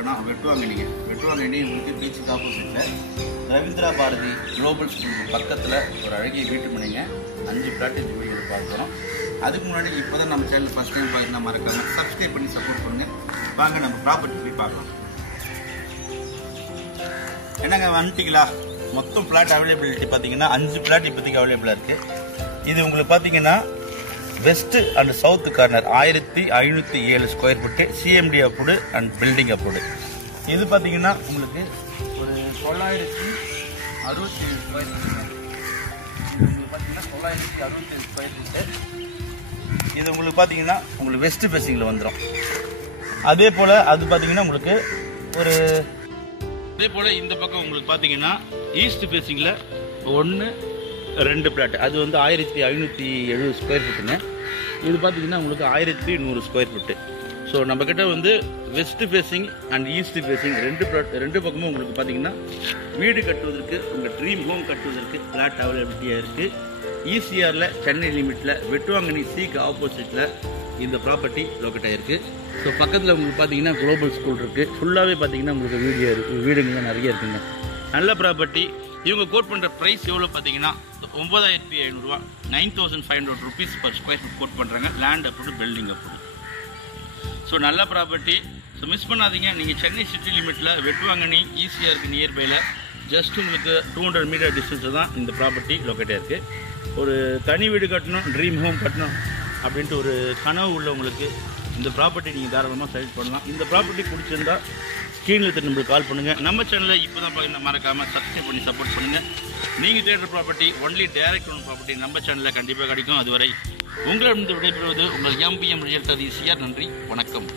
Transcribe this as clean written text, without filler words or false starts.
இருக்கணும் வெட்டுவாங்கண்ணி உங்களுக்கு பீச்சுக்கு ஆப்போசிட்டில் ரவீந்திரா பாரதி குளோபல் ஸ்கூலுக்கு பக்கத்தில் ஒரு அழகிய வீட்டு மனைங்க 5 பிளாட் இந்த வீடியோவில் பார்க்குறோம். அதுக்கு முன்னாடி இப்போ தான் நம்ம சேனல் ஃபஸ்ட் டைம் பார்த்து மறக்காம சப்ஸ்கிரைப் பண்ணி சப்போர்ட் பண்ணுங்கள். வாங்க நம்ம ப்ராப்பர்ட்டி போய் பார்க்கலாம். என்னங்க வந்துட்டிங்களா? மொத்தம் பிளாட் அவைலபிலிட்டி பார்த்தீங்கன்னா 5 பிளாட் இப்போதைக்கு அவைலபிளாக இருக்குது. இது உங்களுக்கு பார்த்தீங்கன்னா west and south corner 1507 square feet CMD approved and building approved. இது பார்த்தீங்கன்னா உங்களுக்கு ஒரு 967 ஸ்கொயர் ஃபீட்டு. இது பார்த்தீங்கன்னா 967 ஸ்கொயர் ஃபீட்டு. இது உங்களுக்கு பார்த்தீங்கன்னா உங்களுக்கு வெஸ்ட் ஃபேஸிங்கில் வந்துடும். அதே போல் அது பார்த்தீங்கன்னா உங்களுக்கு ஒரு அதே போல் இந்த பக்கம் உங்களுக்கு பார்த்தீங்கன்னா ஈஸ்ட் ஃபேஸிங்கில் 1-2 பிளாட். அது வந்து 1570 ஸ்கொயர் ஃபீட்டுங்க. இது பார்த்தீங்கன்னா உங்களுக்கு 1100 ஸ்கொயர் ஃபீட்டு. ஸோ நம்மக்கிட்ட வந்து west facing and east facing 2 plot 2 பக்கமும் உங்களுக்கு பார்த்தீங்கன்னா வீடு கட்டுவதற்கு உங்கள் ட்ரீம் ஹோம் கட்டுவதற்கு பிளாட் அவைலபிலிட்டியாக இருக்குது. ஈசிஆரில் சென்னை லிமிட்டில் வெட்டுவாங்கண்ணி சீக்கு ஆப்போசிட்டில் இந்த ப்ராப்பர்ட்டி லொக்கேட் ஆகிருக்கு. ஸோ பக்கத்தில் உங்களுக்கு பார்த்தீங்கன்னா குளோபல் ஸ்கூல் இருக்குது. ஃபுல்லாகவே பார்த்தீங்கன்னா உங்களுக்கு வீடுங்க நிறைய இருக்குங்க. நல்ல ப்ராப்பர்ட்டி. இவங்க கோட் பண்ணுற ப்ரைஸ் எவ்வளோ பார்த்தீங்கன்னா 9500 9500 rupees per square feet quote பண்ணுறாங்க. Land approved building approved. So நல்ல ப்ராப்பர்ட்டி. ஸோ மிஸ் பண்ணாதீங்க. நீங்கள் சென்னை சிட்டி லிமிட்டில் வெட்டுவாங்கண்ணி ஈசிஆருக்கு நியர்பையில் ஜஸ்ட் உங்களுக்கு 200 மீட்டர் டிஸ்டன்ஸில் தான் இந்த ப்ராப்பர்ட்டி லொக்கேட்டாக இருக்குது. ஒரு தனி வீடு கட்டணும், ட்ரீம் ஹோம் கட்டணும் அப்படின்ட்டு ஒரு கனவு உள்ளவங்களுக்கு இந்த ப்ராப்பர்ட்டி நீங்கள் தாராளமாக செலக்ட் பண்ணலாம். இந்த ப்ராப்பர்ட்டி பிடிச்சிருந்தா ஸ்க்ரீனில் நம்மளுக்கு கால் பண்ணுங்கள். நம்ம சேனலில் இப்போ தான் பார்க்க மறக்காமல் சப்ஸ்கிரைப் பண்ணி சப்போர்ட் பண்ணுங்கள். நீங்கள் தேடுற property only direct own property நம்ம சேனலில் கண்டிப்பாக கிடைக்கும். அதுவரை உங்களிடம் விடைபெறுவது உங்கள் MPM ரியல்டர் ஈசிஆர். நன்றி, வணக்கம்.